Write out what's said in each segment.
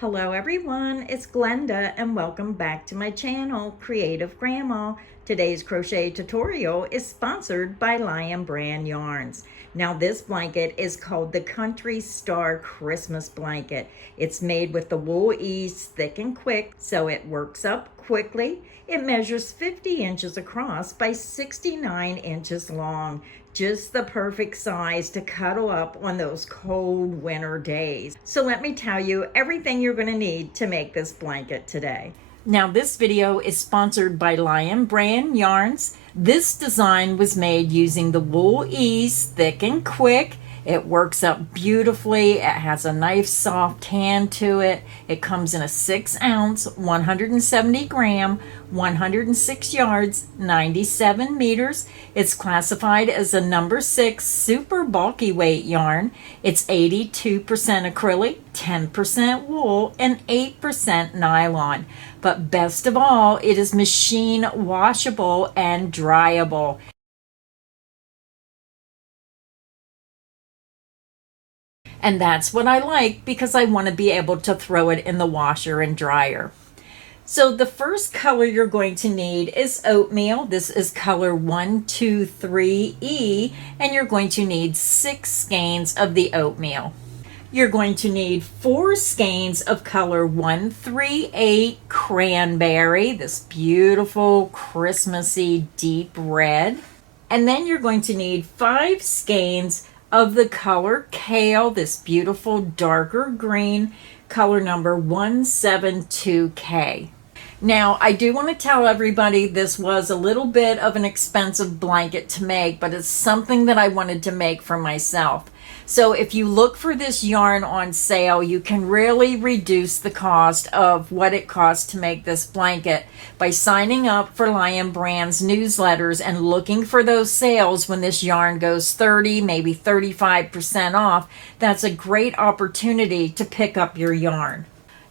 Hello everyone, it's Glenda and welcome back to my channel, Creative Grandma. Today's crochet tutorial is sponsored by Lion Brand Yarns. Now this blanket is called the Country Star Christmas Blanket. It's made with the wool ease thick and quick, so it works up quickly. It measures 50 inches across by 69 inches long. Just the perfect size to cuddle up on those cold winter days. So let me tell you everything you're going to need to make this blanket today. Now this video is sponsored by Lion Brand Yarns. This design was made using the wool ease thick and quick. It works up beautifully. It has a nice soft tan to it. It comes in a 6-ounce, 170 gram, 106 yards, 97 meters. It's classified as a number 6 super bulky weight yarn. It's 82% acrylic, 10% wool, and 8% nylon. But best of all, it is machine washable and dryable. And that's what I like because I want to be able to throw it in the washer and dryer. So the first color you're going to need is oatmeal. This is color 123E, and you're going to need 6 skeins of the oatmeal. You're going to need 4 skeins of color 138 cranberry, this beautiful Christmassy deep red. And then you're going to need 5 skeins of the color kale, this beautiful darker green, color number 172K. Now, I do want to tell everybody this was a little bit of an expensive blanket to make, but it's something that I wanted to make for myself. So if you look for this yarn on sale, you can really reduce the cost of what it costs to make this blanket by signing up for Lion Brand's newsletters and looking for those sales when this yarn goes 30, maybe 35% off. That's a great opportunity to pick up your yarn.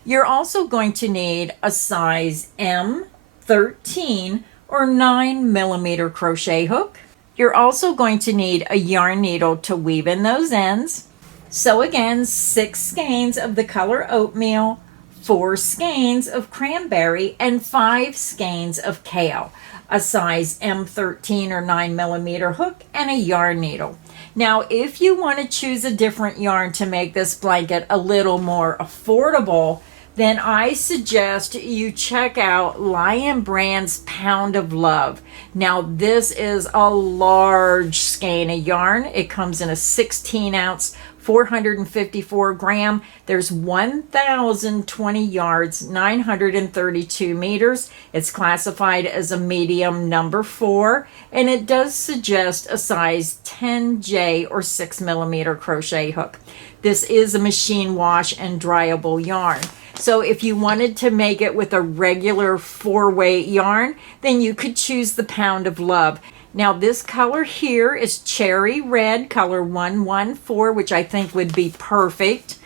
You're also going to need a size M13 or 9mm crochet hook. You're also going to need a yarn needle to weave in those ends. So again, 6 skeins of the color oatmeal, 4 skeins of cranberry, and 5 skeins of kale, a size M13 or 9mm hook, and a yarn needle. Now, if you want to choose a different yarn to make this blanket a little more affordable, then I suggest you check out Lion Brand's Pound of Love. Now, this is a large skein of yarn. It comes in a 16-ounce, 454 gram. There's 1,020 yards, 932 meters. It's classified as a medium number 4, and it does suggest a size 10J or 6mm crochet hook. This is a machine wash and dryable yarn. So if you wanted to make it with a regular 4-weight yarn, then you could choose the Pound of Love. Now this color here is cherry red, color 114, which I think would be perfect.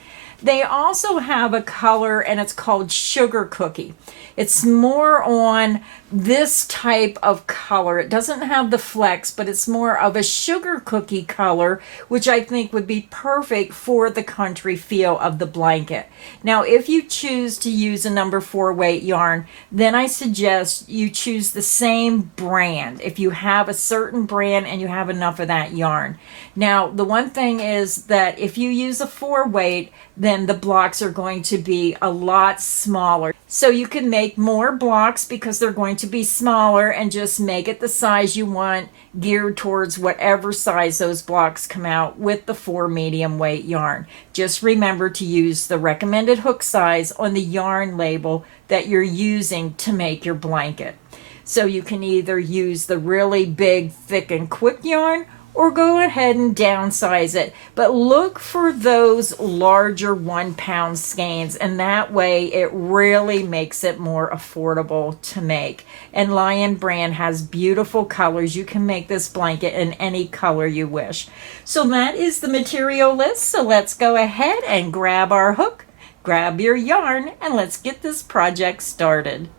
They also have a color and it's called Sugar Cookie. It's more on this type of color. It doesn't have the flex, but it's more of a sugar cookie color, which I think would be perfect for the country feel of the blanket. Now, if you choose to use a number 4 weight yarn, then I suggest you choose the same brand if you have a certain brand and you have enough of that yarn. Now, the one thing is that if you use a 4 weight, then the blocks are going to be a lot smaller. So you can make more blocks because they're going to be smaller and just make it the size you want, geared towards whatever size those blocks come out with the 4 medium weight yarn. Just remember to use the recommended hook size on the yarn label that you're using to make your blanket. So you can either use the really big, thick, and quick yarn or go ahead and downsize it. But look for those larger 1-pound skeins, and that way it really makes it more affordable to make. And Lion Brand has beautiful colors. You can make this blanket in any color you wish. So that is the material list. So let's go ahead and grab our hook, grab your yarn, and let's get this project started.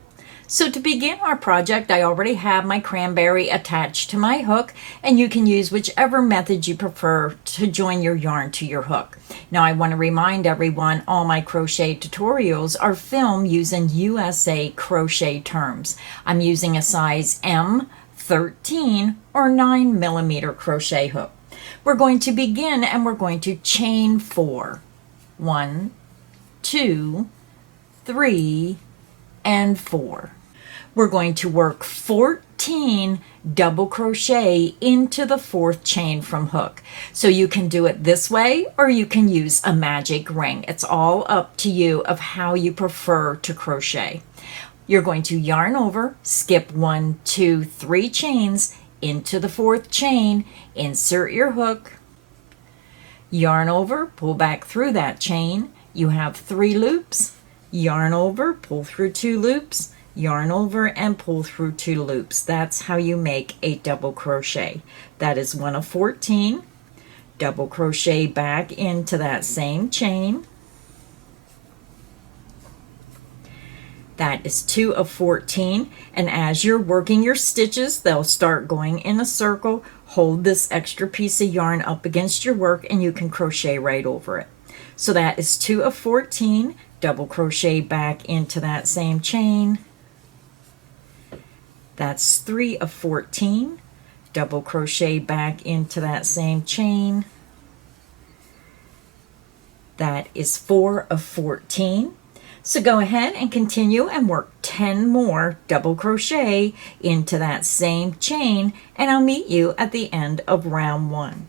So to begin our project, I already have my cranberry attached to my hook, and you can use whichever method you prefer to join your yarn to your hook. Now I want to remind everyone all my crochet tutorials are filmed using USA crochet terms. I'm using a size M, 13 or 9mm crochet hook. We're going to begin and we're going to chain 4. 1, 2, 3, and 4. We're going to work 14 double crochet into the 4th chain from hook. So you can do it this way or you can use a magic ring. It's all up to you of how you prefer to crochet. You're going to yarn over, skip 1, 2, 3 chains into the 4th chain, insert your hook, yarn over, pull back through that chain. You have 3 loops, yarn over, pull through 2 loops, yarn over and pull through 2 loops. That's how you make a double crochet. That is 1 of 14. Double crochet back into that same chain. That is 2 of 14, and as you're working your stitches, they'll start going in a circle. Hold this extra piece of yarn up against your work and you can crochet right over it. So that is 2 of 14. Double crochet back into that same chain. That's 3 of 14. Double crochet back into that same chain. That is 4 of 14. So go ahead and continue and work 10 more double crochet into that same chain, and I'll meet you at the end of round 1.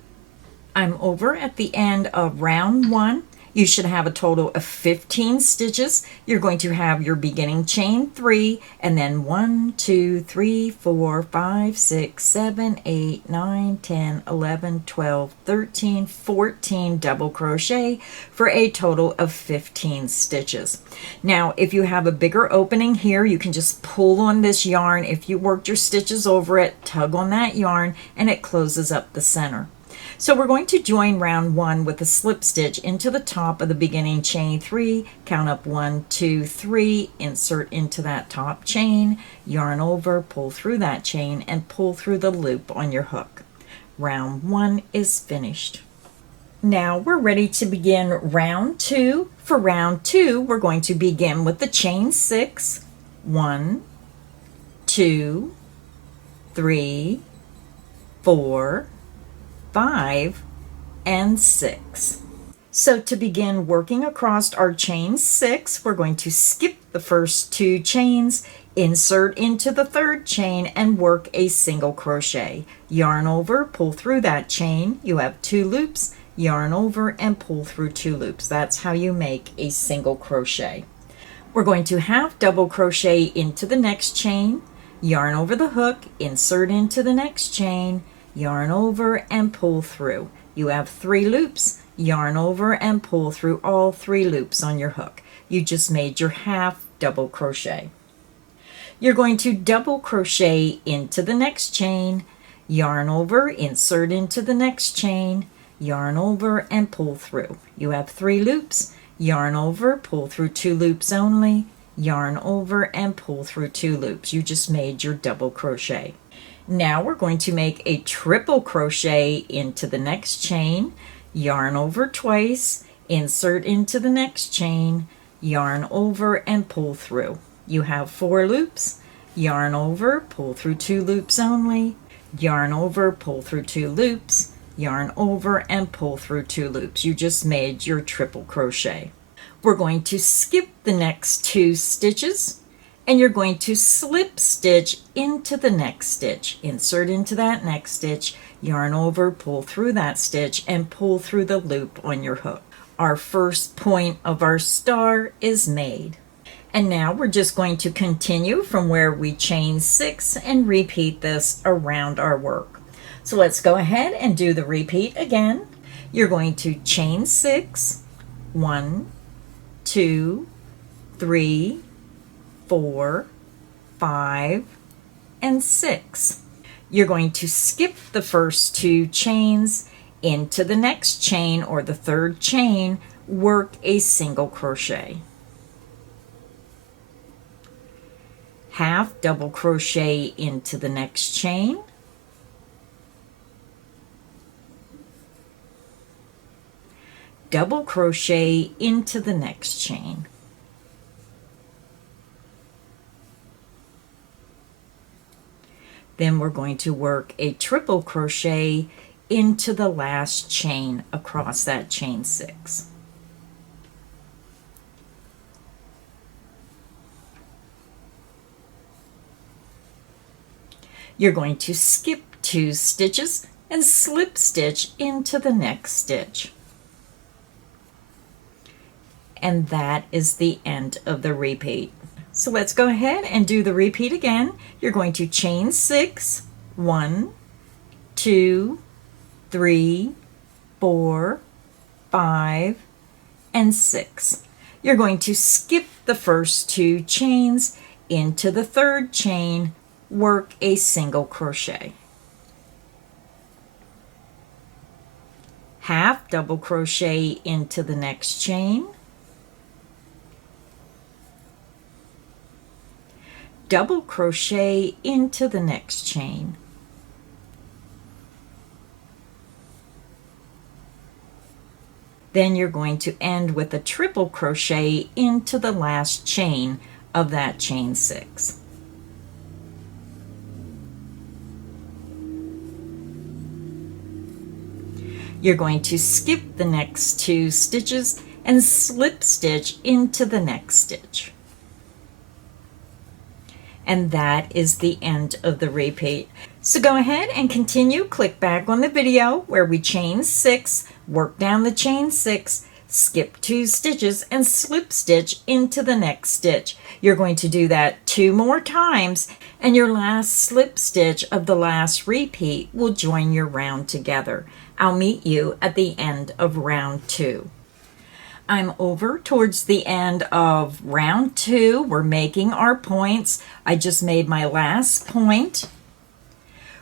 I'm over at the end of round 1. You should have a total of 15 stitches. You're going to have your beginning chain 3 and then 1, 2, 3, 4, 5, 6, 7, 8, 9, 10, 11, 12, 13, 14 double crochet for a total of 15 stitches. Now, if you have a bigger opening here, you can just pull on this yarn. If you worked your stitches over it, tug on that yarn and it closes up the center. So we're going to join round 1 with a slip stitch into the top of the beginning chain 3, count up 1, 2, 3, insert into that top chain, yarn over, pull through that chain, and pull through the loop on your hook. Round 1 is finished. Now we're ready to begin round 2. For round 2, we're going to begin with the chain 6, 1, 2, 3, 4, 5, and 6. So to begin working across our chain 6, we're going to skip the first 2 chains, insert into the 3rd chain, and work a single crochet. Yarn over, pull through that chain. You have 2 loops, yarn over, and pull through 2 loops. That's how you make a single crochet. We're going to half double crochet into the next chain, yarn over the hook, insert into the next chain, yarn over and pull through. You have 3 loops, yarn over and pull through all 3 loops on your hook. You just made your half double crochet. You're going to double crochet into the next chain, yarn over, insert into the next chain, yarn over and pull through. You have 3 loops, yarn over, pull through 2 loops only, yarn over and pull through 2 loops. You just made your double crochet. Now we're going to make a triple crochet into the next chain, yarn over twice, insert into the next chain, yarn over and pull through. You have 4 loops, yarn over, pull through 2 loops only, yarn over, pull through 2 loops, yarn over and pull through 2 loops. You just made your triple crochet. We're going to skip the next 2 stitches, and you're going to slip stitch into the next stitch. Insert into that next stitch, yarn over, pull through that stitch, and pull through the loop on your hook. Our first point of our star is made. And now we're just going to continue from where we chain 6 and repeat this around our work. So let's go ahead and do the repeat again. You're going to chain 6, 1, 2, 3, 4, 5, and 6. You're going to skip the first 2 chains into the next chain or the 3rd chain, work a single crochet. half double crochet into the next chain, double crochet into the next chain, then we're going to work a triple crochet into the last chain across that chain 6. You're going to skip 2 stitches and slip stitch into the next stitch. And that is the end of the repeat. So let's go ahead and do the repeat again. You're going to chain 6, 1, 2, 3, 4, 5, and 6. You're going to skip the first 2 chains into the 3rd chain, work a single crochet, half double crochet into the next chain, double crochet into the next chain, then you're going to end with a triple crochet into the last chain of that chain 6. You're going to skip the next 2 stitches and slip stitch into the next stitch. And that is the end of the repeat. So go ahead and continue. Click back on the video where we chain 6, work down the chain 6, skip 2 stitches, and slip stitch into the next stitch. You're going to do that 2 more times, and your last slip stitch of the last repeat will join your round together. I'll meet you at the end of round 2. I'm over towards the end of round 2. We're making our points. I just made my last point.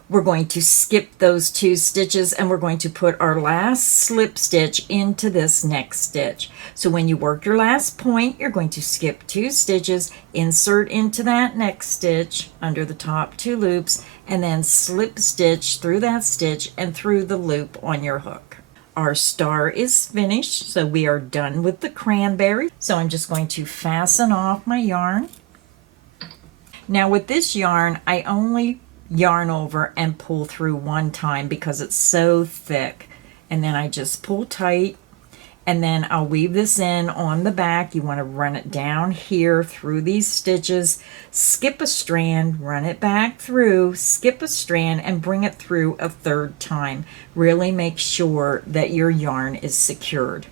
We're going to skip those 2 stitches and we're going to put our last slip stitch into this next stitch. So when you work your last point, you're going to skip 2 stitches, insert into that next stitch under the top 2 loops, and then slip stitch through that stitch and through the loop on your hook. Our star is finished, so we are done with the cranberry. So I'm just going to fasten off my yarn. Now with this yarn, I only yarn over and pull through 1 time because it's so thick, and then I just pull tight, and then I'll weave this in on the back. You want to run it down here through these stitches, skip a strand, run it back through, skip a strand, and bring it through a 3rd time. Really make sure that your yarn is secured.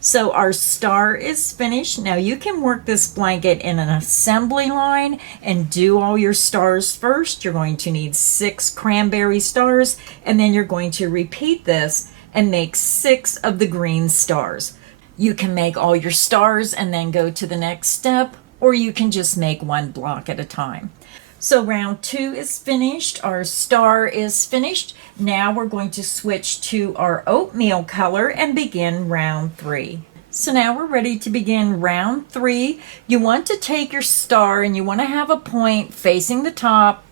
So our star is finished. Now you can work this blanket in an assembly line and do all your stars first. You're going to need 6 cranberry stars, and then you're going to repeat this and make 6 of the green stars. You can make all your stars and then go to the next step, or you can just make 1 block at a time. So round 2 is finished. Our star is finished. Now we're going to switch to our oatmeal color and begin round 3. So now we're ready to begin round 3. You want to take your star and you want to have a point facing the top,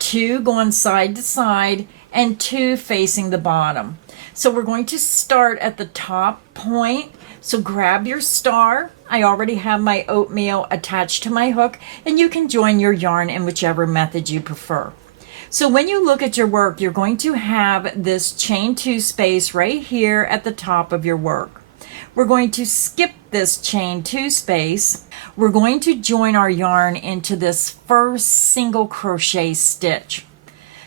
2 going side to side, and 2 facing the bottom. So we're going to start at the top point. So grab your star. I already have my oatmeal attached to my hook, and you can join your yarn in whichever method you prefer. So when you look at your work, you're going to have this chain 2 space right here at the top of your work. We're going to skip this chain 2 space. We're going to join our yarn into this first single crochet stitch.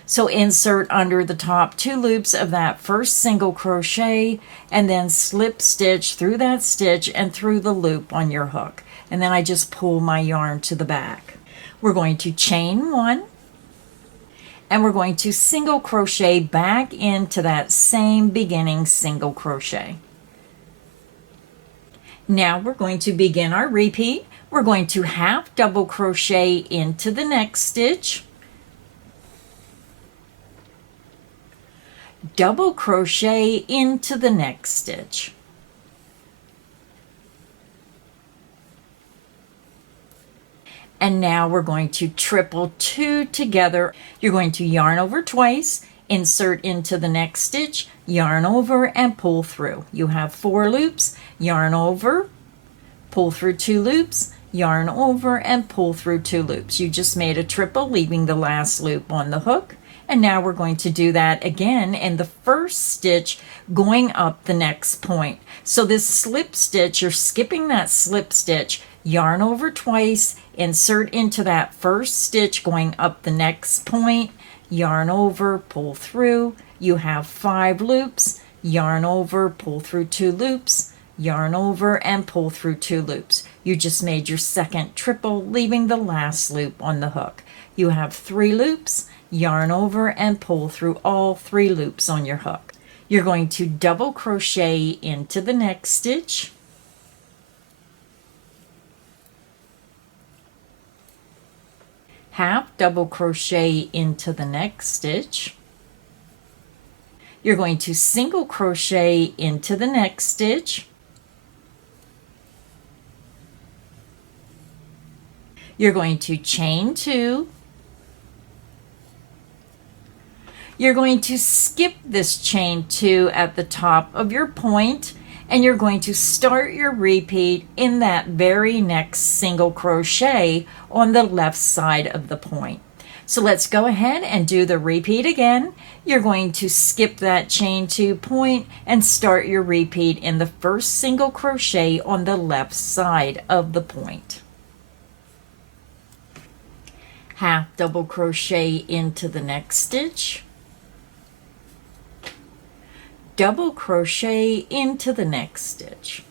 So insert under the top 2 loops of that first single crochet, and then slip stitch through that stitch and through the loop on your hook. And then I just pull my yarn to the back. We're going to chain 1, and we're going to single crochet back into that same beginning single crochet. Now we're going to begin our repeat. We're going to half double crochet into the next stitch, double crochet into the next stitch, And now we're going to triple two together. You're going to yarn over twice, insert into the next stitch, yarn over, and pull through. You have 4 loops, yarn over, pull through 2 loops, yarn over, and pull through 2 loops. You just made a triple, leaving the last loop on the hook. And now we're going to do that again in the first stitch, going up the next point. So this slip stitch, you're skipping that slip stitch, yarn over twice, insert into that first stitch, going up the next point, yarn over, pull through. You have 5 loops, yarn over, pull through 2 loops, yarn over, and pull through 2 loops. You just made your second triple, leaving the last loop on the hook. You have 3 loops, yarn over, and pull through all 3 loops on your hook. You're going to double crochet into the next stitch, half double crochet into the next stitch. You're going to single crochet into the next stitch, you're going to chain 2, you're going to skip this chain 2 at the top of your point, and you're going to start your repeat in that very next single crochet on the left side of the point. So let's go ahead and do the repeat again. You're going to skip that chain 2 point and start your repeat in the first single crochet on the left side of the point. Half double crochet into the next stitch, double crochet into the next stitch.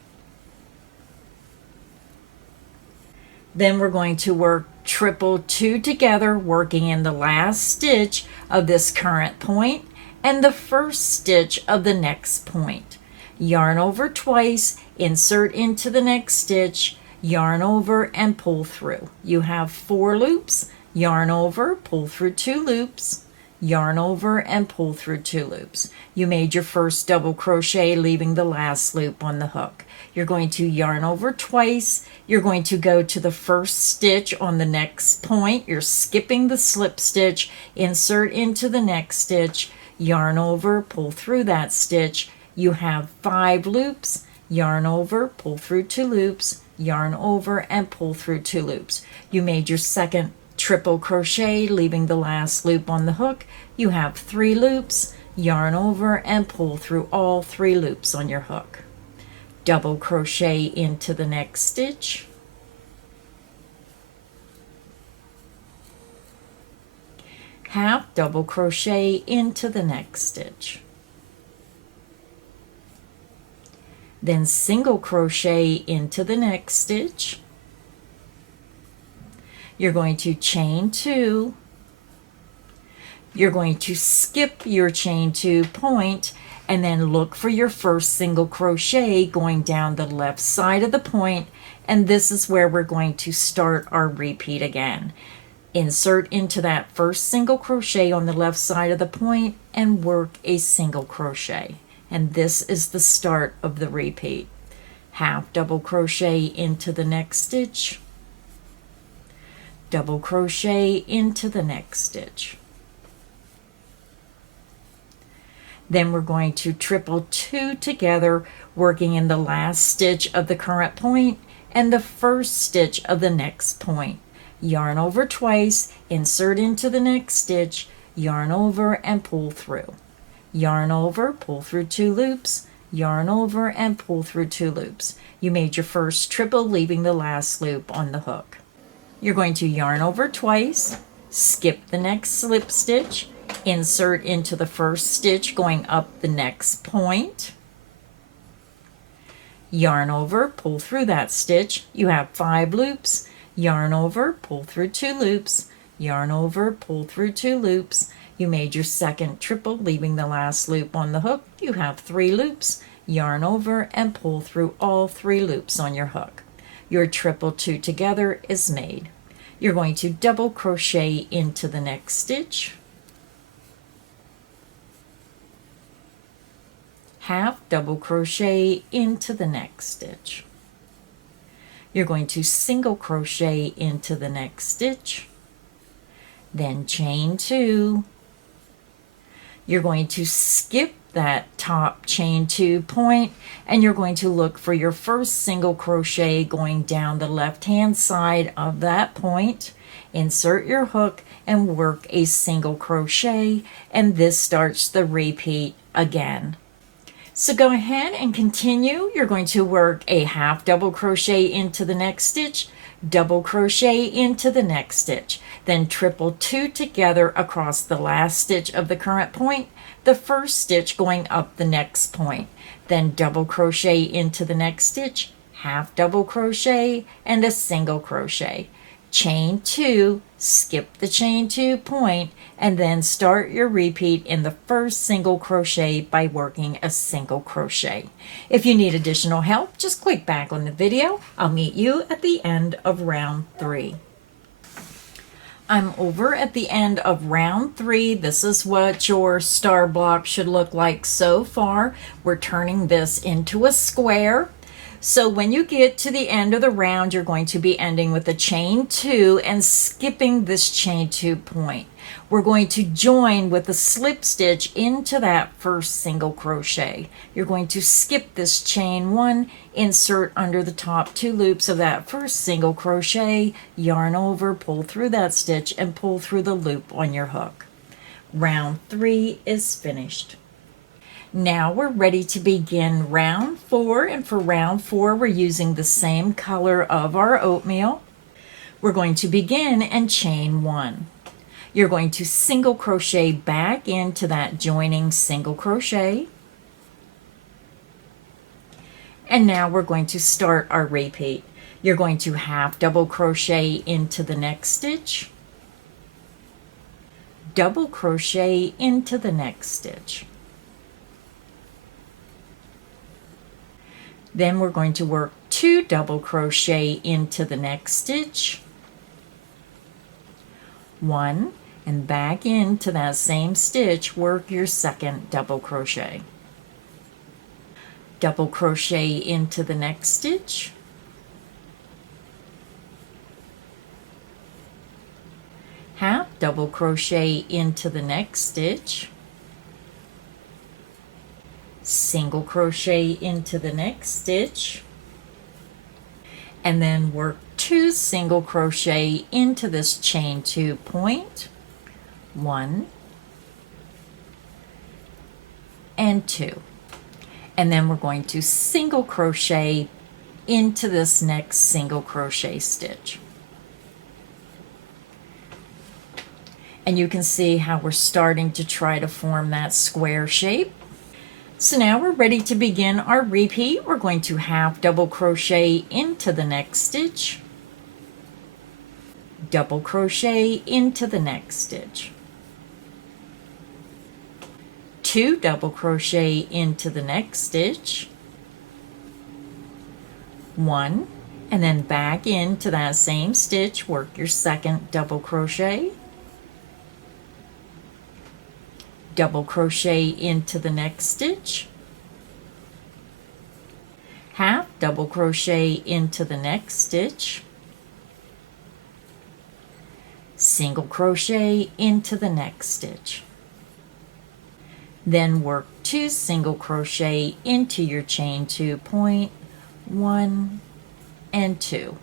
Then we're going to work triple 2 together, working in the last stitch of this current point and the first stitch of the next point. Yarn over twice, insert into the next stitch, yarn over, and pull through. You have 4 loops, yarn over, pull through 2 loops, yarn over, and pull through 2 loops. You made your first double crochet, leaving the last loop on the hook. You're going to yarn over twice, you're going to go to the first stitch on the next point, you're skipping the slip stitch, insert into the next stitch, yarn over, pull through that stitch. You have 5 loops, yarn over, pull through 2 loops, yarn over, and pull through 2 loops. You made your second triple crochet, leaving the last loop on the hook. You have 3 loops, yarn over, and pull through all 3 loops on your hook. Double crochet into the next stitch, half double crochet into the next stitch, then single crochet into the next stitch. You're going to chain 2, you're going to skip your chain 2 point, and then look for your first single crochet going down the left side of the point, and this is where we're going to start our repeat again. Insert into that first single crochet on the left side of the point and work a single crochet, and this is the start of the repeat. Half double crochet into the next stitch, double crochet into the next stitch. Then we're going to triple 2 together, working in the last stitch of the current point and the first stitch of the next point. Yarn over twice, insert into the next stitch, yarn over, and pull through. Yarn over, pull through 2 loops, yarn over, and pull through 2 loops. You made your first triple, leaving the last loop on the hook. You're going to yarn over twice, skip the next slip stitch, insert into the first stitch going up the next point, yarn over, pull through that stitch. You have 5 loops, yarn over, pull through 2 loops, yarn over, pull through 2 loops. You made your second triple, leaving the last loop on the hook. You have 3 loops, yarn over, and pull through all 3 loops on your hook. Your triple 2 together is made. You're going to double crochet into the next stitch, half double crochet into the next stitch. You're going to single crochet into the next stitch, then chain 2. You're going to skip that top chain 2 point, and you're going to look for your first single crochet going down the left hand side of that point. Insert your hook and work a single crochet, and this starts the repeat again. So go ahead and continue. You're going to work a half double crochet into the next stitch, double crochet into the next stitch, then triple 2 together across the last stitch of the current point, the first stitch going up the next point, then double crochet into the next stitch, half double crochet, and a single crochet. Chain 2, skip the chain 2 point, and then start your repeat in the first single crochet by working a single crochet. If you need additional help, just click back on the video. I'll meet you at the end of round 3. I'm over at the end of round 3. This is what your star block should look like so far. We're turning this into a square. So when you get to the end of the round, you're going to be ending with a chain 2 and skipping this chain 2 point. We're going to join with a slip stitch into that first single crochet. You're going to skip this chain 1, insert under the top 2 loops of that first single crochet, yarn over, pull through that stitch, and pull through the loop on your hook. Round 3 is finished. Now we're ready to begin round 4, and for round 4 we're using the same color of our oatmeal. We're going to begin and chain 1. You're going to single crochet back into that joining single crochet. And now we're going to start our repeat. You're going to half double crochet into the next stitch, double crochet into the next stitch. Then we're going to work 2 double crochet into the next stitch, 1, and back into that same stitch, work your second double crochet. Double crochet into the next stitch, half double crochet into the next stitch, single crochet into the next stitch, and then work 2 single crochet into this chain 2 point, 1 and 2, and then we're going to single crochet into this next single crochet stitch. And you can see how we're starting to try to form that square shape. So now we're ready to begin our repeat. We're going to half double crochet into the next stitch, double crochet into the next stitch, 2 double crochet into the next stitch, 1, and then back into that same stitch, work your second double crochet, double crochet into the next stitch, half double crochet into the next stitch, single crochet into the next stitch. Then work 2 single crochet into your chain 2 point, 1 and 2.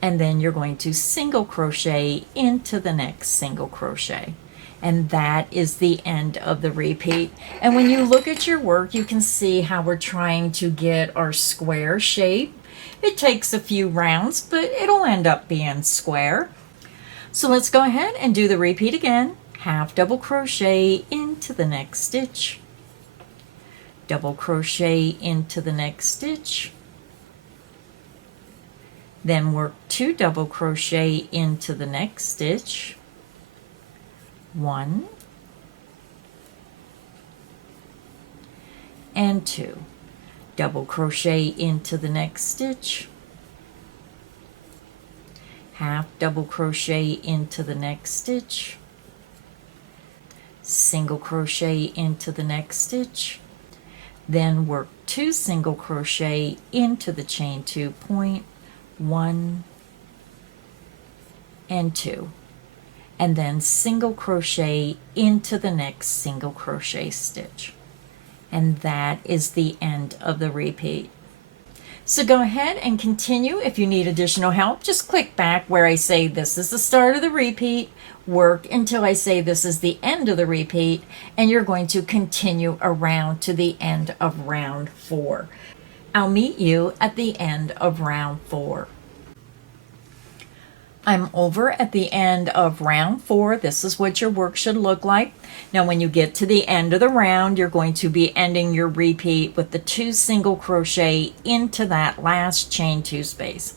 And then you're going to single crochet into the next single crochet. And that is the end of the repeat. And when you look at your work, you can see how we're trying to get our square shape. It takes a few rounds, but it'll end up being square. So let's go ahead and do the repeat again. Half double crochet into the next stitch, double crochet into the next stitch, then work 2 double crochet into the next stitch, 1 and 2, double crochet into the next stitch, half double crochet into the next stitch, single crochet into the next stitch, then work 2 single crochet into the chain 2 point, 1 and 2, and then single crochet into the next single crochet stitch. And that is the end of the repeat. So go ahead and continue. If you need additional help, just click back where I say this is the start of the repeat, work until I say this is the end of the repeat, and you're going to continue around to the end of round 4. I'll meet you at the end of round 4. I'm over at the end of round 4. This is what your work should look like. Now when you get to the end of the round, you're going to be ending your repeat with the 2 single crochet into that last chain 2 space.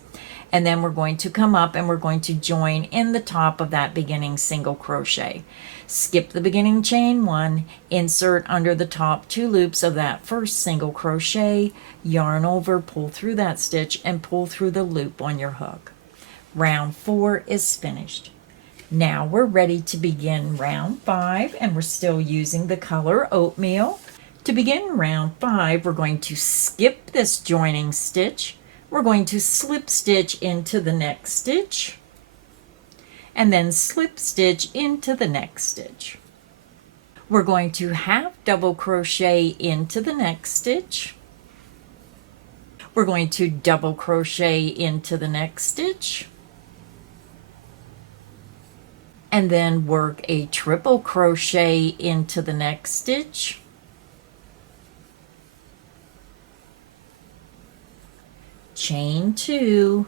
And then we're going to come up and we're going to join in the top of that beginning single crochet. Skip the beginning chain 1, insert under the top 2 loops of that first single crochet, yarn over, pull through that stitch, and pull through the loop on your hook. Round 4 is finished. Now we're ready to begin round 5, and we're still using the color oatmeal. To begin round 5, we're going to skip this joining stitch. We're going to slip stitch into the next stitch, and then slip stitch into the next stitch. We're going to half double crochet into the next stitch. We're going to double crochet into the next stitch, and then work a triple crochet into the next stitch, chain 2,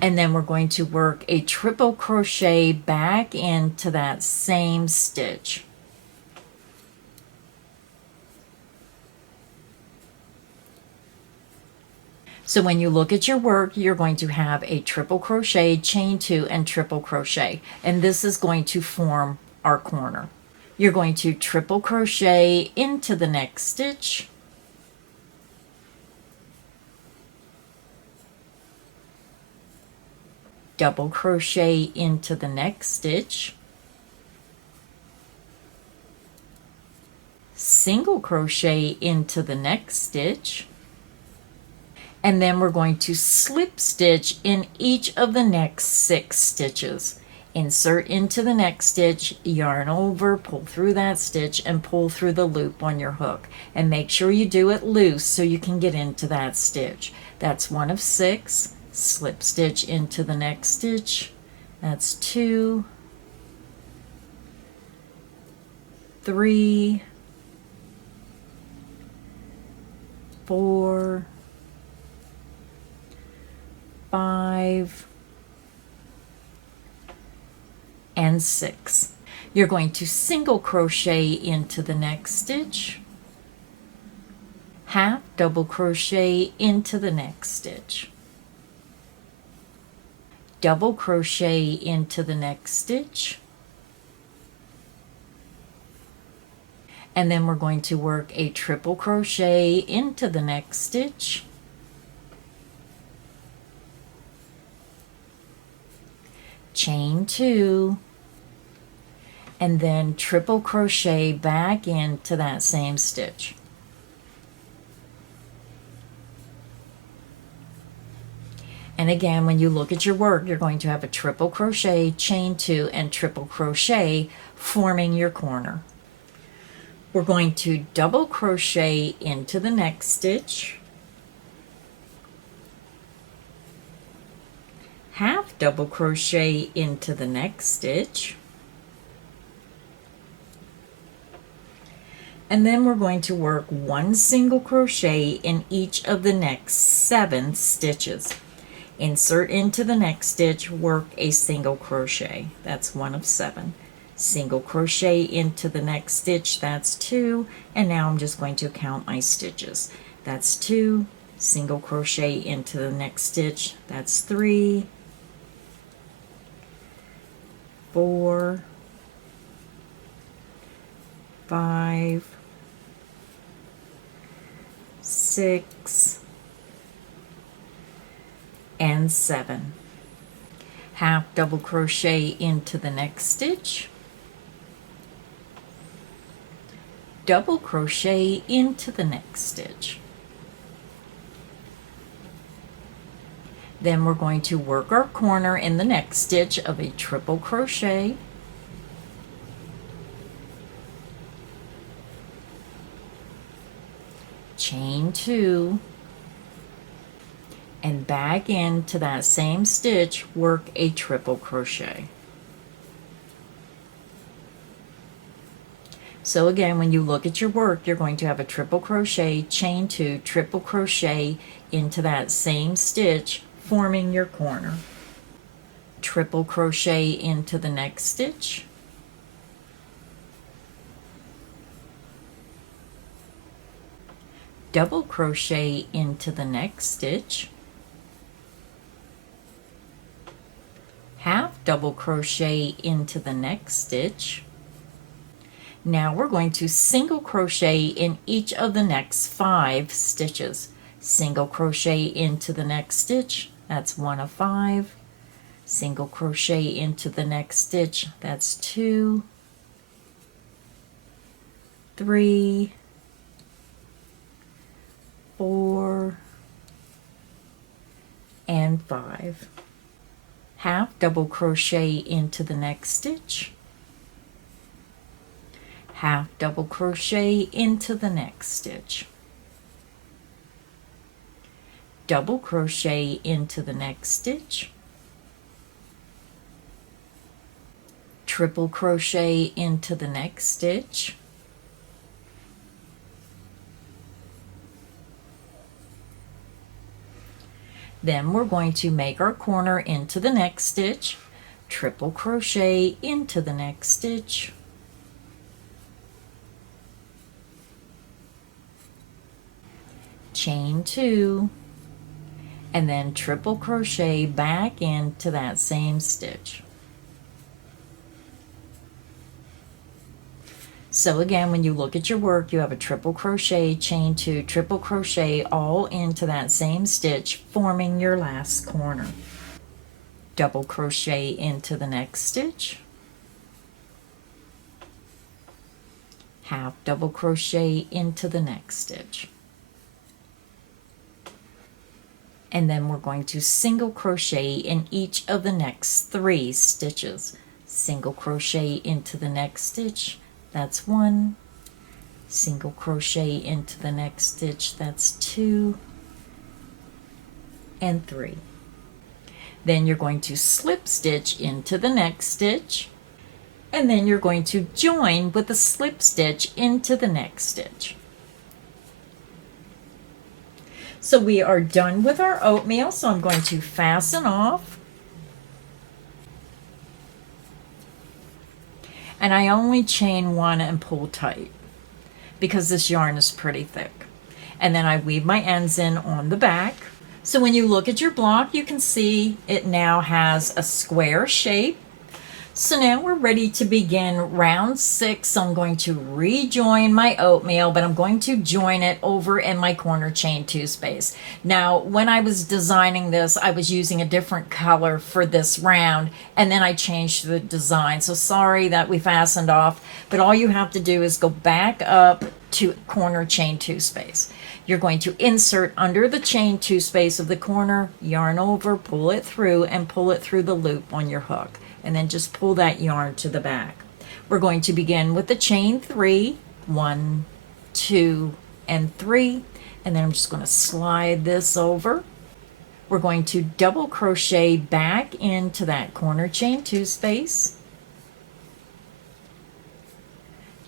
and then we're going to work a triple crochet back into that same stitch. So when you look at your work, you're going to have a triple crochet, chain 2, and triple crochet, and this is going to form our corner. You're going to triple crochet into the next stitch, double crochet into the next stitch, single crochet into the next stitch, and then we're going to slip stitch in each of the next 6 stitches. Insert into the next stitch, yarn over, pull through that stitch, and pull through the loop on your hook. And make sure you do it loose so you can get into that stitch. That's 1 of 6. Slip stitch into the next stitch. That's 2, 3, 4, 5, and 6. You're going to single crochet into the next stitch, half double crochet into the next stitch, double crochet into the next stitch, and then we're going to work a triple crochet into the next stitch, chain 2, and then triple crochet back into that same stitch. And again, when you look at your work, you're going to have a triple crochet, chain 2, and triple crochet forming your corner. We're going to double crochet into the next stitch, half double crochet into the next stitch, and then we're going to work 1 single crochet in each of the next 7 stitches. Insert into the next stitch, work a single crochet. That's 1 of 7. Single crochet into the next stitch, that's 2, and now I'm just going to count my stitches. That's 2, single crochet into the next stitch, that's 3, 4, 5, 6, and 7. Half double crochet into the next stitch, double crochet into the next stitch, Then we're going to work our corner in the next stitch of a triple crochet, chain 2, and back into that same stitch work a triple crochet. So again, when you look at your work, you're going to have a triple crochet, chain 2, triple crochet into that same stitch, forming your corner. Triple crochet into the next stitch, double crochet into the next stitch, half double crochet into the next stitch. Now we're going to single crochet in each of the next 5 stitches. Single crochet into the next stitch, that's 1 of 5. Single crochet into the next stitch, that's 2, 3, 4, and 5. Half double crochet into the next stitch, half double crochet into the next stitch, double crochet into the next stitch, triple crochet into the next stitch, then we're going to make our corner into the next stitch, triple crochet into the next stitch, chain 2, and then triple crochet back into that same stitch. So again, when you look at your work, you have a triple crochet, chain 2, triple crochet all into that same stitch, forming your last corner. Double crochet into the next stitch, half double crochet into the next stitch. And then we're going to single crochet in each of the next 3 stitches. Single crochet into the next stitch, that's 1. Single crochet into the next stitch, that's 2 and 3. Then you're going to slip stitch into the next stitch, and then you're going to join with a slip stitch into the next stitch. So we are done with our oatmeal, so I'm going to fasten off. And I only chain 1 and pull tight because this yarn is pretty thick. And then I weave my ends in on the back. So when you look at your block, you can see it now has a square shape. So now we're ready to begin round 6. I'm going to rejoin my oatmeal, but I'm going to join it over in my corner chain 2 space. Now, when I was designing this, I was using a different color for this round, and then I changed the design. So sorry that we fastened off, but all you have to do is go back up to corner chain 2 space. You're going to insert under the chain 2 space of the corner, yarn over, pull it through, and pull it through the loop on your hook. And then just pull that yarn to the back. We're going to begin with the chain 3, 1, 2, and 3, and then I'm just going to slide this over. We're going to double crochet back into that corner chain 2 space,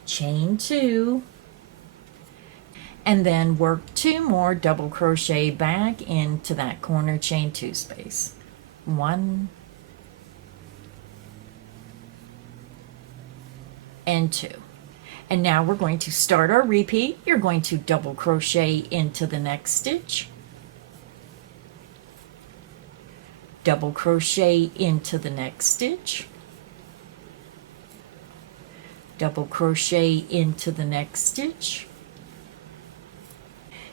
chain 2, and then work 2 more double crochet back into that corner chain 2 space. 1 and 2. And now we're going to start our repeat. You're going to double crochet into the next stitch, double crochet into the next stitch, double crochet into the next stitch,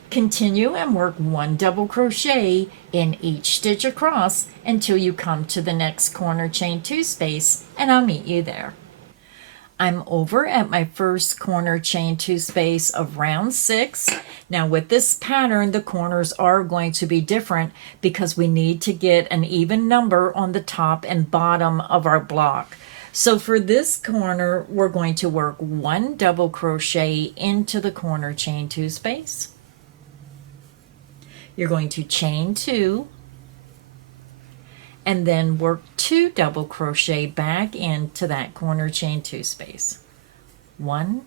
continue and work 1 double crochet in each stitch across until you come to the next corner chain 2 space, and I'll meet you there. I'm over at my first corner chain 2 space of round 6. Now with this pattern, the corners are going to be different because we need to get an even number on the top and bottom of our block. So for this corner, we're going to work 1 double crochet into the corner chain 2 space. You're going to chain 2 and then work 2 double crochet back into that corner chain 2 space. 1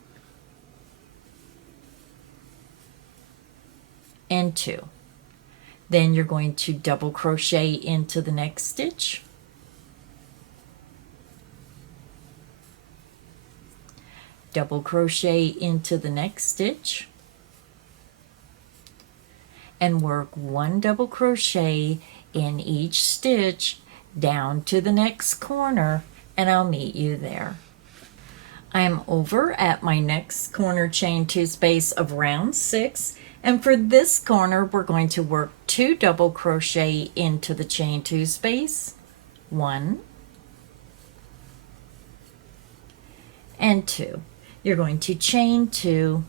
and 2. Then you're going to double crochet into the next stitch. Double crochet into the next stitch and work 1 double crochet in each stitch down to the next corner, and I'll meet you there. I'm over at my next corner chain 2 space of round 6, and for this corner we're going to work 2 double crochet into the chain 2 space, 1 and 2. You're going to chain 2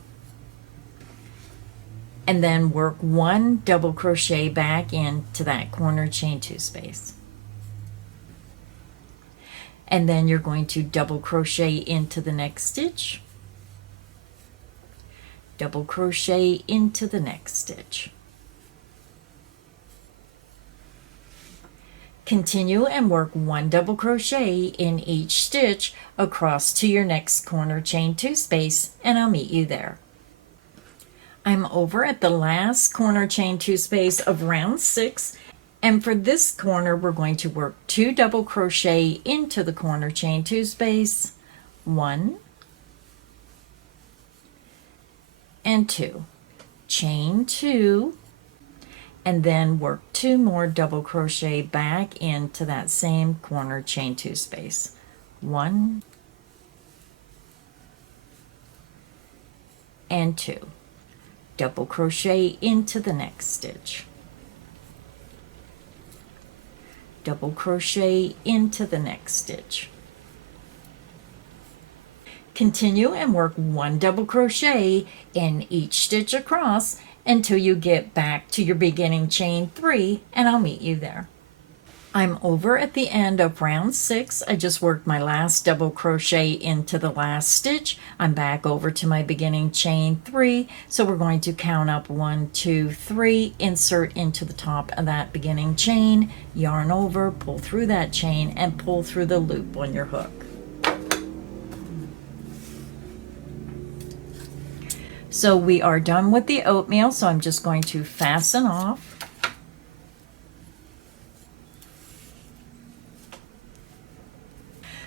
and then work 1 double crochet back into that corner chain 2 space. And then you're going to double crochet into the next stitch, double crochet into the next stitch. Continue and work 1 double crochet in each stitch across to your next corner chain 2 space, and I'll meet you there. I'm over at the last corner chain 2 space of round 6, and for this corner we're going to work 2 double crochet into the corner chain 2 space, 1 and 2. Chain 2 and then work 2 more double crochet back into that same corner chain 2 space, 1 and 2. Double crochet into the next stitch, double crochet into the next stitch. Continue and work 1 double crochet in each stitch across until you get back to your beginning chain 3, and I'll meet you there. I'm over at the end of round 6. I just worked my last double crochet into the last stitch. I'm back over to my beginning chain 3, so we're going to count up 1, 2, 3, insert into the top of that beginning chain, yarn over, pull through that chain, and pull through the loop on your hook. So we are done with the oatmeal, so I'm just going to fasten off.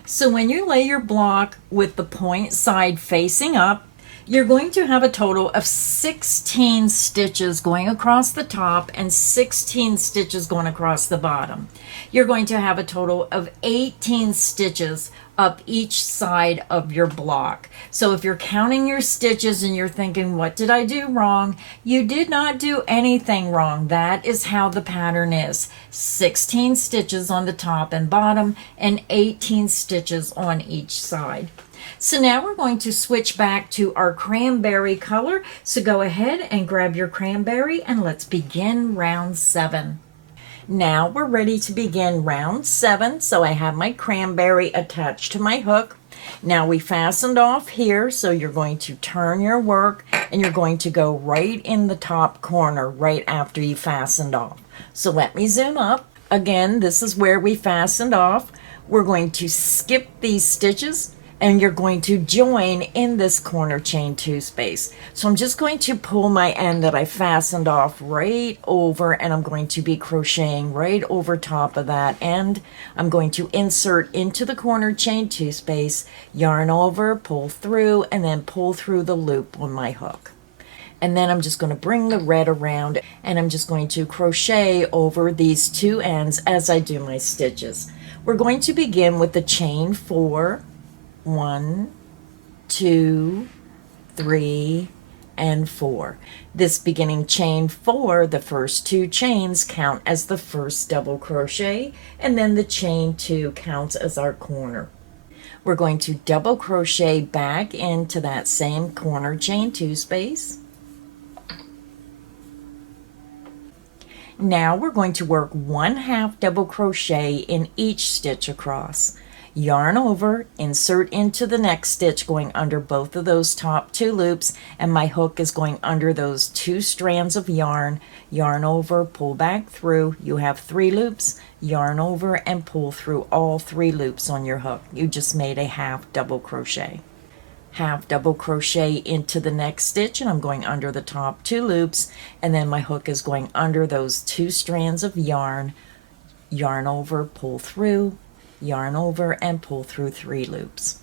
So when you lay your block with the point side facing up, you're going to have a total of 16 stitches going across the top and 16 stitches going across the bottom. You're going to have a total of 18 stitches up each side of your block. So if you're counting your stitches and you're thinking, what did I do wrong? You did not do anything wrong. That is how the pattern is. 16 stitches on the top and bottom and 18 stitches on each side. So now we're going to switch back to our cranberry color. So go ahead and grab your cranberry and let's begin round 7. Now we're ready to begin round 7. So I have my cranberry attached to my hook. Now we fastened off here, so you're going to turn your work and you're going to go right in the top corner right after you fastened off. So let me zoom up. Again, this is where we fastened off. We're going to skip these stitches and you're going to join in this corner chain 2 space. So I'm just going to pull my end that I fastened off right over, and I'm going to be crocheting right over top of that end. I'm going to insert into the corner chain 2 space, yarn over, pull through, and then pull through the loop on my hook. And then I'm just going to bring the red around and I'm just going to crochet over these 2 ends as I do my stitches. We're going to begin with the chain 4, 1, 2, 3, and 4. This beginning chain 4, the first 2 chains count as the first double crochet, and then the chain 2 counts as our corner. We're going to double crochet back into that same corner chain 2 space. Now we're going to work 1/2 double crochet in each stitch across. Yarn over, insert into the next stitch going under both of those top 2 loops, and my hook is going under those 2 strands of yarn. Yarn over, pull back through. You have 3 loops. Yarn over and pull through all 3 loops on your hook. You just made a 1/2 double crochet. 1/2 double crochet into the next stitch, and I'm going under the top 2 loops, and then my hook is going under those 2 strands of yarn. Yarn over, pull through, yarn over and pull through 3 loops.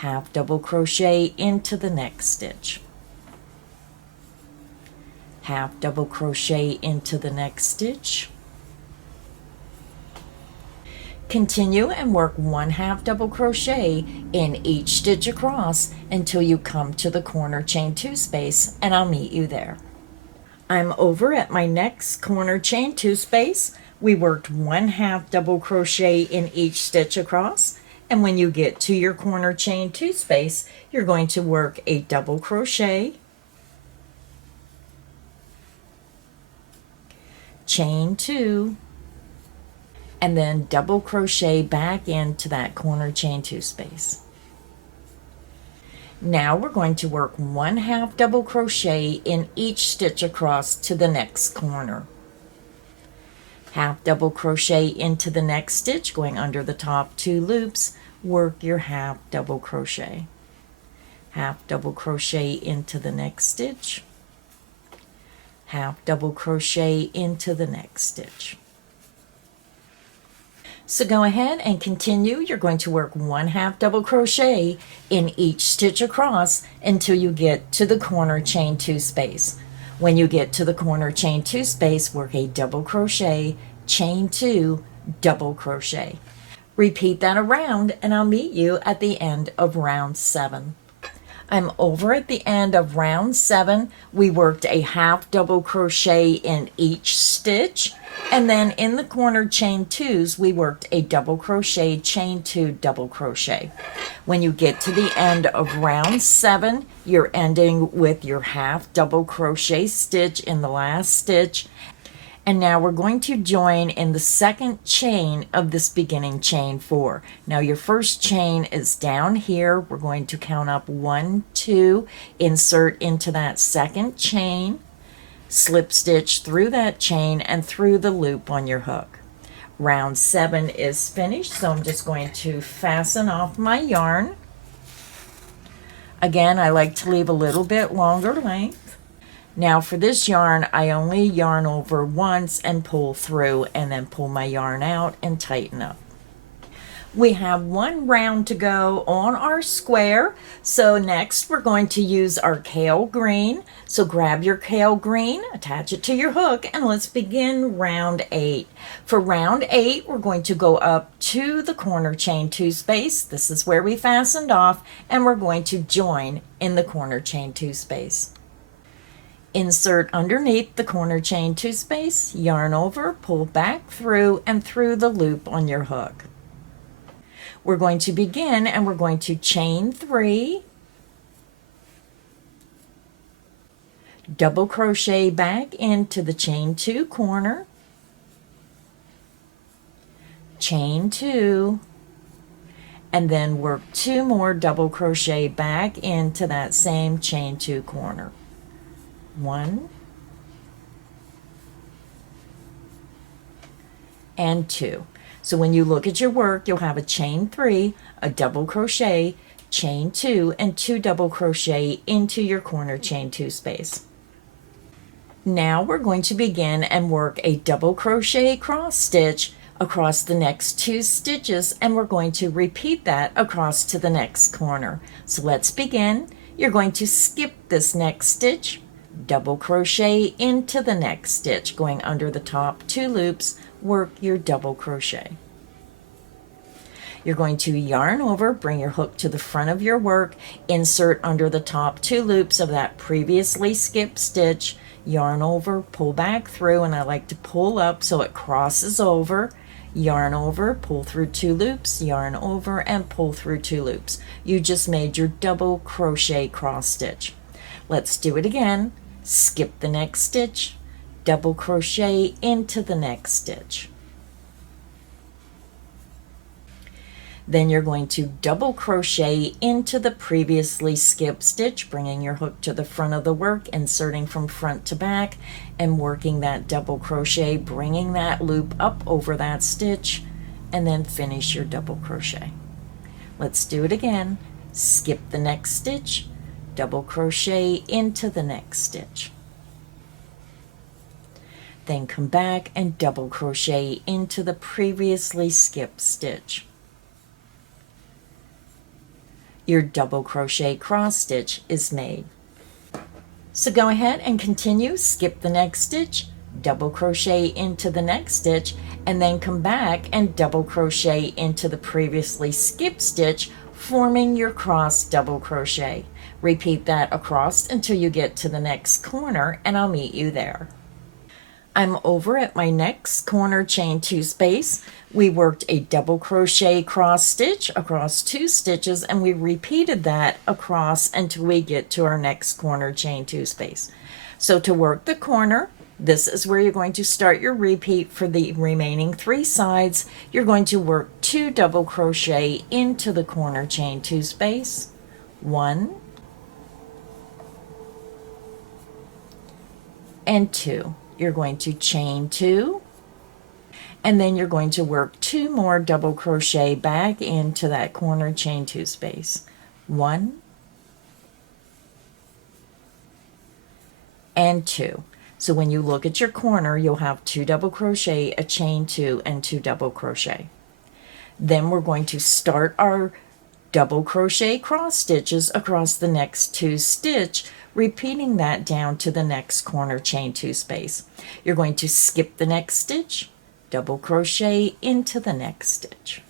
1/2 double crochet into the next stitch. 1/2 double crochet into the next stitch. Continue and work 1/2 double crochet in each stitch across until you come to the corner chain 2 space, and I'll meet you there. I'm over at my next corner chain 2 space. We worked 1/2 double crochet in each stitch across, and when you get to your corner chain 2 space, you're going to work a double crochet, chain 2, and then double crochet back into that corner chain 2 space. Now we're going to work 1/2 double crochet in each stitch across to the next corner. 1/2 double crochet into the next stitch going under the top 2 loops. Work your 1/2 double crochet. 1/2 double crochet into the next stitch. 1/2 double crochet into the next stitch. So go ahead and continue. You're going to work 1/2 double crochet in each stitch across until you get to the corner chain 2 space. When you get to the corner chain 2 space, work a double crochet, chain 2, double crochet. Repeat that around, and I'll meet you at the end of round 7. I'm over at the end of round 7. We worked a 1/2 double crochet in each stitch, and then in the corner chain 2s we worked a double crochet, chain 2, double crochet. When you get to the end of round 7, you're ending with your 1/2 double crochet stitch in the last stitch. And now we're going to join in the second chain of this beginning chain 4. Now your first chain is down here. We're going to count up 1, 2, insert into that second chain, slip stitch through that chain and through the loop on your hook. Round 7 is finished, so I'm just going to fasten off my yarn. Again, I like to leave a little bit longer length. Now for this yarn, I only yarn over once and pull through, and then pull my yarn out and tighten up. We have 1 round to go on our square, so next we're going to use our kale green. So grab your kale green, attach it to your hook, and let's begin round 8. For round 8, we're going to go up to the corner chain 2 space. This is where we fastened off, and we're going to join in the corner chain 2 space. Insert underneath the corner chain 2 space, yarn over, pull back through and through the loop on your hook. We're going to begin, and we're going to chain 3, double crochet back into the chain 2 corner, chain 2, and then work 2 more double crochet back into that same chain 2 corner. 1 and 2. So when you look at your work, you'll have a chain 3, a double crochet, chain 2, and 2 double crochet into your corner chain 2 space. Now we're going to begin and work a double crochet cross stitch across the next 2 stitches, and we're going to repeat that across to the next corner. So let's begin. You're going to skip this next stitch, double crochet into the next stitch, going under the top 2 loops, work your double crochet. You're going to yarn over, bring your hook to the front of your work, insert under the top 2 loops of that previously skipped stitch, yarn over, pull back through, and I like to pull up so it crosses over, yarn over, pull through 2 loops, yarn over, and pull through 2 loops. You just made your double crochet cross stitch. Let's do it again. Skip the next stitch, double crochet into the next stitch. Then you're going to double crochet into the previously skipped stitch, bringing your hook to the front of the work, inserting from front to back, and working that double crochet, bringing that loop up over that stitch, and then finish your double crochet. Let's do it again. Skip the next stitch, double crochet into the next stitch. Then come back and double crochet into the previously skipped stitch. Your double crochet cross stitch is made. So go ahead and continue, skip the next stitch, double crochet into the next stitch, and then come back and double crochet into the previously skipped stitch, forming your cross double crochet. Repeat that across until you get to the next corner, and I'll meet you there. I'm over at my next corner chain 2 space. We worked a double crochet cross stitch across 2 stitches, and we repeated that across until we get to our next corner chain 2 space. So to work the corner, this is where you're going to start your repeat for the remaining 3 sides. You're going to work 2 double crochet into the corner chain 2 space, 1 and 2. You're going to chain 2, and then you're going to work 2 more double crochet back into that corner chain 2 space, 1 and 2. So when you look at your corner, you'll have 2 double crochet, a chain 2, and 2 double crochet. Then we're going to start our double crochet cross stitches across the next 2 stitch, repeating that down to the next corner chain 2 space. You're going to skip the next stitch, double crochet into the next stitch.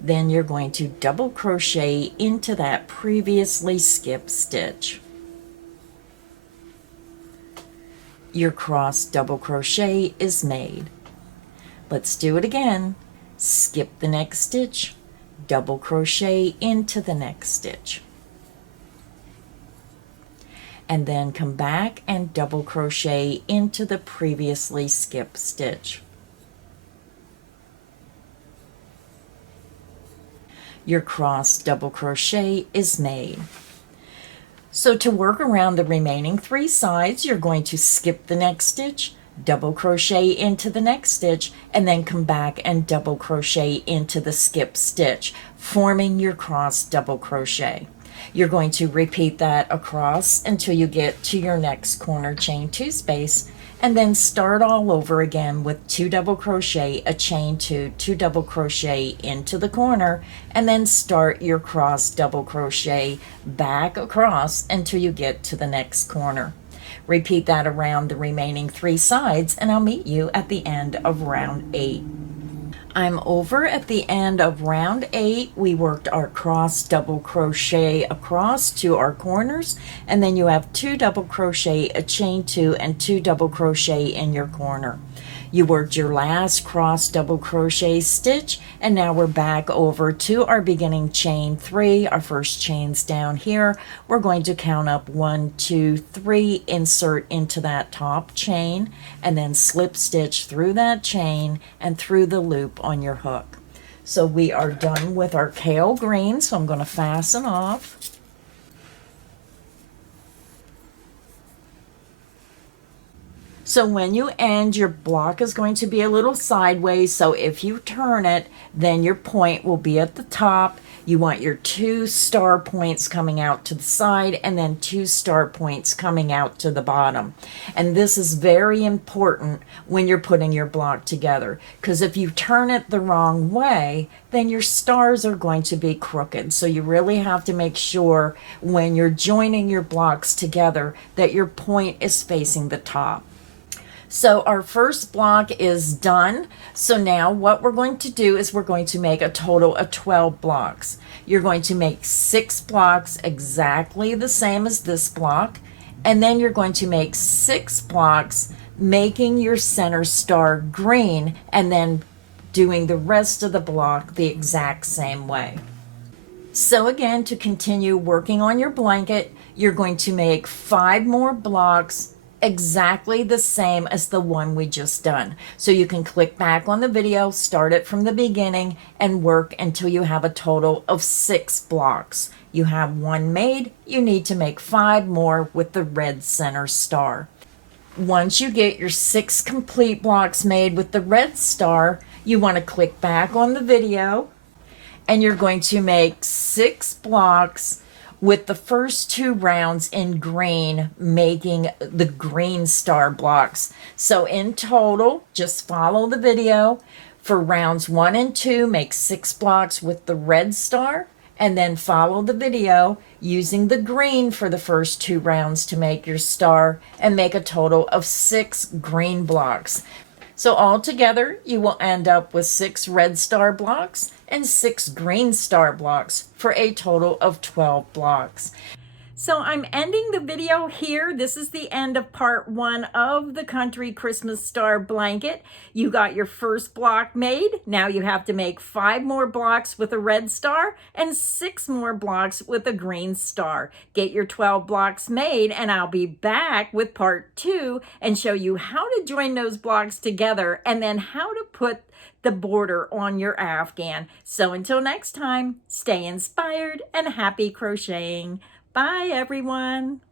Then you're going to double crochet into that previously skipped stitch. Your cross double crochet is made. Let's do it again. Skip the next stitch, double crochet into the next stitch, and then come back and double crochet into the previously skipped stitch. Your cross double crochet is made. So to work around the remaining 3 sides, you're going to skip the next stitch, double crochet into the next stitch, and then come back and double crochet into the skip stitch, forming your cross double crochet. You're going to repeat that across until you get to your next corner chain 2 space, and then start all over again with 2 double crochet, a chain 2, 2 double crochet into the corner, and then start your cross double crochet back across until you get to the next corner. Repeat that around the remaining 3 sides, and I'll meet you at the end of round 8. I'm over at the end of round 8. We worked our cross double crochet across to our corners, and then you have 2 double crochet, a chain 2, and 2 double crochet in your corner. You worked your last cross double crochet stitch, and now we're back over to our beginning chain 3. Our first chain's down here. We're going to count up 1, 2, 3, insert into that top chain, and then slip stitch through that chain and through the loop on your hook. So we are done with our kale green, so I'm going to fasten off. So when you end, your block is going to be a little sideways, so if you turn it, then your point will be at the top. You want your 2 star points coming out to the side, and then 2 star points coming out to the bottom. And this is very important when you're putting your block together, because if you turn it the wrong way, then your stars are going to be crooked. So you really have to make sure when you're joining your blocks together that your point is facing the top. So our first block is done. So now what we're going to do is we're going to make a total of 12 blocks. You're going to make 6 blocks exactly the same as this block, and then you're going to make 6 blocks making your center star green, and then doing the rest of the block the exact same way. So again, to continue working on your blanket, you're going to make 5 more blocks exactly the same as the one we just done. So you can click back on the video, start it from the beginning, and work until you have a total of 6 blocks. You have 1 made, you need to make 5 more with the red center star. Once you get your 6 complete blocks made with the red star, you want to click back on the video, and you're going to make 6 blocks with the first 2 rounds in green, making the green star blocks. So in total, just follow the video. For rounds 1 and 2, make 6 blocks with the red star, and then follow the video using the green for the first 2 rounds to make your star, and make a total of 6 green blocks. So altogether, you will end up with 6 red star blocks and 6 green star blocks for a total of 12 blocks. So I'm ending the video here. This is the end of part 1 of the Country Christmas Star Blanket. You got your first block made. Now you have to make 5 more blocks with a red star and 6 more blocks with a green star. Get your 12 blocks made, and I'll be back with part 2 and show you how to join those blocks together and then how to put the border on your Afghan. So until next time, stay inspired and happy crocheting. Bye, everyone.